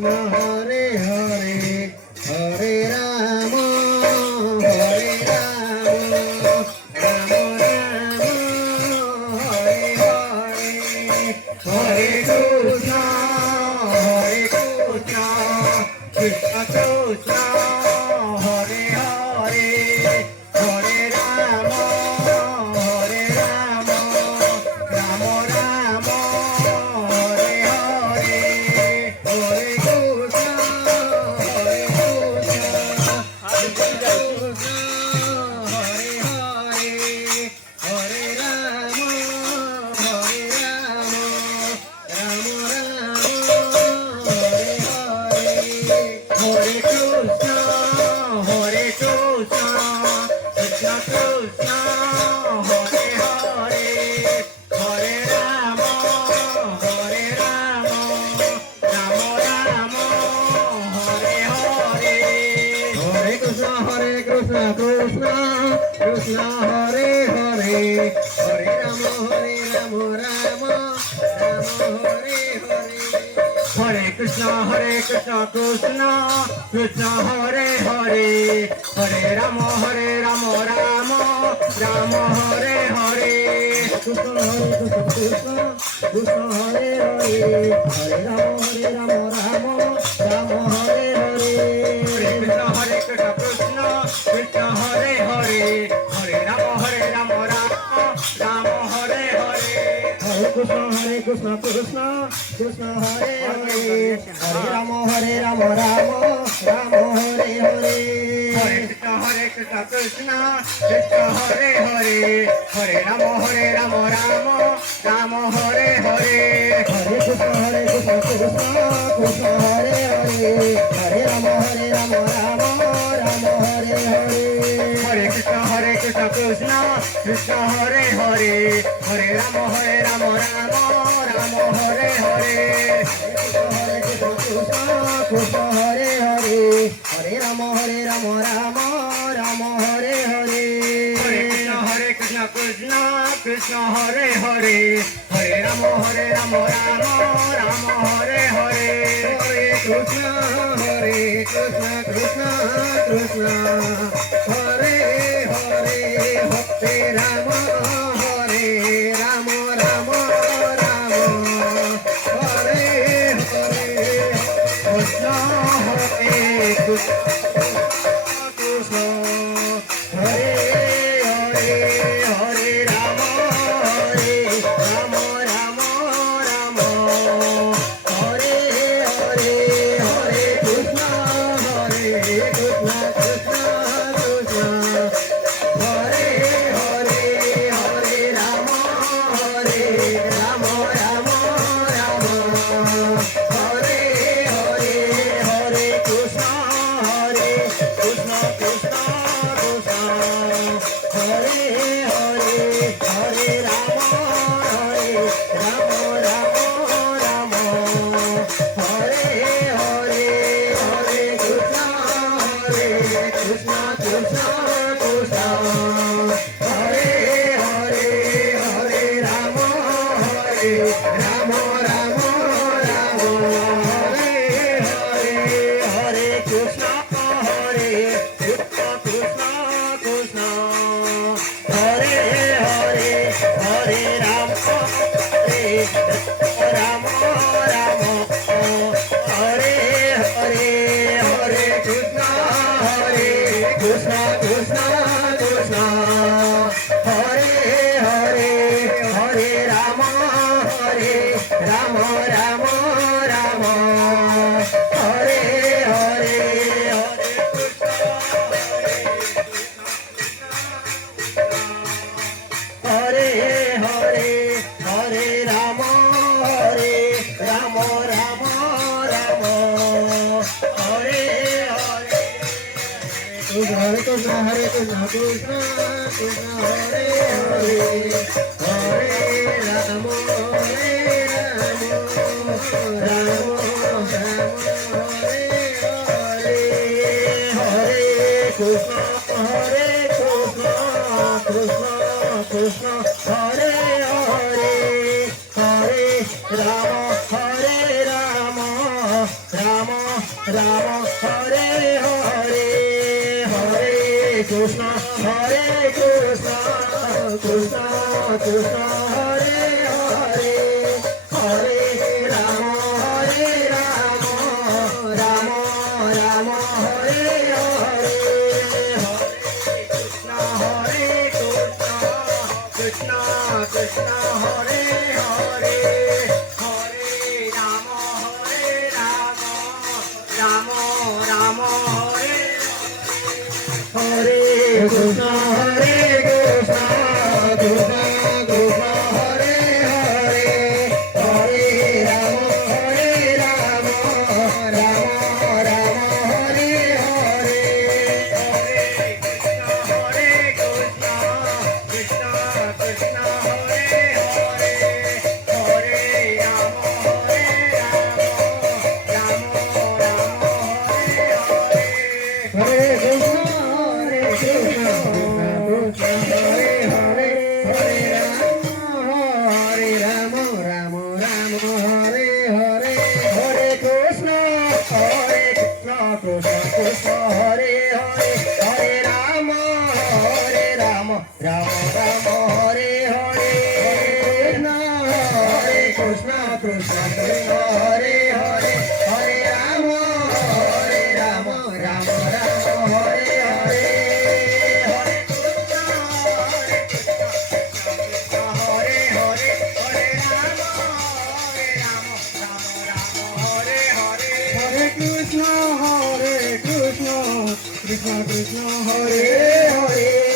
Hare Hare, Hare Rama, Hare Rama, Rama Rama, Hare Hare, Hare Krishna, Hare Krishna, Krishna Krishna, Hare Hare, Hare Rama, Hare Rama, Rama Rama, Hare Hare, Hare Krishna, Hare Krishna, Krishna Krishna, Hare Hare, Hare Rama, Hare Rama, Rama Rama, Hare Hare, Hare Krishna, Hare Krishna, Krishna Krishna, Hare Hare, Hare Rama, Hare Rama, Rama Rama, Hare Hare, Hare Krishna, Krishna Krishna, Hare Hare, Hare Rama, Rama, Rama Hare Hare. Hare Krishna, Krishna Krishna, Hare Hare, Hare Rama, Rama, Rama Hare Hare. Krishna Krishna, Krishna Hare Hare, Hare Rama, Rama, Rama Hare Hare. Hare Krishna, Krishna Krishna, Hare Hare, Hare Rama, Rama, Rama Hare Hare. Hare Krishna, Krishna Krishna, Hare Hare, Hare Rama, Rama, Rama Hare Hare. Hare Krishna, Krishna Krishna, Hare Hare, Hare Rama, Rama, Rama Hare Hare. Hare Krishna, Krishna Krishna, Hare Hare, Hare Rama, Rama, Rama Hare Hare. Hare Krishna, Krishna Krishna, Hare Hare, Hare Rama, Rama, Rama Hare Hare. Hare Krishna, Krishna Hare Hare, Hare Rama, Rama, Rama Hare Hare. Hare Krishna, Krishna Krishna, Hare Hare, Hare Rama, Rama, Rama Hare Hare. Hare Krishna, Krishna Krishna, Hare Hare, Hare Rama, Hare Rama, Rama Hare Hare. Krishna, Hare Krishna, Hare Hare, Hare Rama, Rama, Hare Hare. Hare Krishna, Krishna Krishna, Hare Hare, Hare Rama, Rama, Hare Hare. Hare Krishna, Krishna Krishna, Hare Hare, Hare Rama, Rama, Hare Hare. Hare Krishna, Krishna Krishna, Hare Hare, Hare Rama, Rama, Hare Hare. Hare Krishna, Krishna Krishna, Hare Hare, Hare Rama, Rama, Hare Hare. Hare Krishna, Krishna Krishna, Hare Hare, Hare Rama, Rama, Hare Hare. Hare Hare, Hare Rama, Rama, Hare Hare. Hare Krishna, Krishna Krishna, Hare Hare, Hare Rama, Rama, Hare Hare. Hare Krishna, Krishna Krishna, Hare Hare, Hare Rama, Rama Krishna, Krishna Krishna, Hare Hare, Hare Rama, Rama Rama, Hare Hare, Hare Krishna, Krishna Krishna, Hare Hare, Hare Rama, Rama Rama, Hare Hare Krishna, Krishna Krishna, Hare Hare, Hare Rama, Rama Rama, Hare Hare, Hare Krishna, Krishna Krishna, Hare Hare, Hare Rama, Rama Rama, Hare Hare, Hare Krishna, Hare Hare, Hare Rama, Rama Rama, Hare Hare, Hare Krishna, Krishna Krishna, Hare Hare, Hare Rama, Rama Rama, Hare Hare, Hare Krishna, Krishna Krishna, Hare Hare, Hare Rama, Rama Rama, Hare Hare, Hare Krishna, Hare Hare, Hare Rama, Rama Rama, Hare Hare, Hare Krishna, Krishna Krishna, Hare Hare.